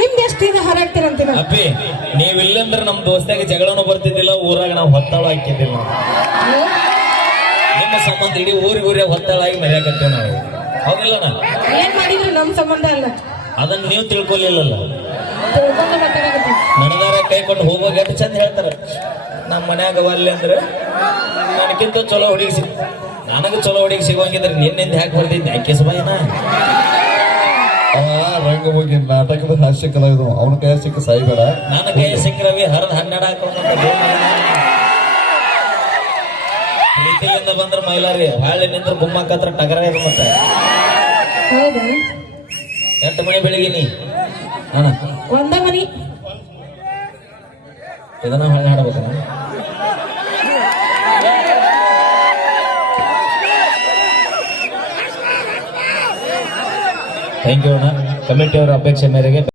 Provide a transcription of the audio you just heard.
ನಿಮ್ದು ಅಪ್ಪಿ ನೀವಿಲ್ಲಂದ್ರೆ ನಮ್ ದೋಸ್ತಾಗ ಜಗಳನು ಬರ್ತಿದ್ದಿಲ್ಲ ಊರಾಗ ನಾವು ಹೊತ್ತಾಳ ಹಾಕಿದ್ದಿಲ್ಲ. ನಿಮ್ಮ ಸಂಬಂಧ ಇಡೀ ಊರಿಗೆ ಊರೇ ಹೊತ್ತಾಳಾಗಿ ಮರ್ಯಾಕತ್ತೇವೆ ನಾವು. ಹೌದಿಲ್ಲ ಏನ್ ಮಾಡಿದ್ರು ನಮ್ ಸಂಬಂಧ ಅಲ್ಲ. ಅದನ್ನ ನೀವು ತಿಳ್ಕೊಲಿಲ್ಲಲ್ಲ ತಿಳ್ಕೊಂಡು ನಡೆದಾರ ಕೈ ಕೊಟ್ಟು ಹೋಗುವಾಗ ಎಷ್ಟು ಚಂದ ಹೇಳ್ತಾರ. ನಮ್ಮ ಮನ್ಯಾಗ ಅಲ್ಲಿ ಅಂದ್ರೆ ನನಗಿಂತ ಚಲೋ ಹುಡುಗಿ ಸಿಗ್ ನನಗೆ ಚಲೋ ಹುಡುಗಿ ಸಿಗುವಂಗಿದ್ರೆ ನಿನ್ನಿಂದ ಹ್ಯಾಕ್ ಬರ್ತಿದ್ದೆ ಯಾಕೆ ಸುಬಾಯಿನ ಅವ ರಂಗಭೂಮಿ ನಾಟಕದ ಹಾಸ್ಯ ಕಲಾವಿದ ಅವನ ಕೈ ಸಿಕ್ಕ ಸಾಯಿಬೇಡ. ನನ್ನ ಕೈ ಸಿಕ್ಕರವಿ ಹರಿದ ಹನ್ನೆರಡು ಹಾಕೊಂಡ ಪ್ರೀತಿಯಿಂದ ಬಂದ್ರ ಮೈಲಾರಿ ಹಾಳೆ ನಿಂದ್ರ ಗುಮ್ಮಕ್ಕತ್ರ ಟಗರ ಇದೆ ಮತ್ತೆ. ಹೌದಾ? ಎಂಟು ಮನೆ ಬೆಳಗಿನಿ ಅಣ್ಣ ಒಂದ ಮನಿ ಇದನ್ನ ಹಳ್ಳಿ ಹಾಡ್ಬೇಕು ಥ್ಯಾಂಕ್ ಯು ಅಣ್ಣ ಕಮಿಟಿ ಅವರ ಅಪೇಕ್ಷೆ ಮೇರೆಗೆ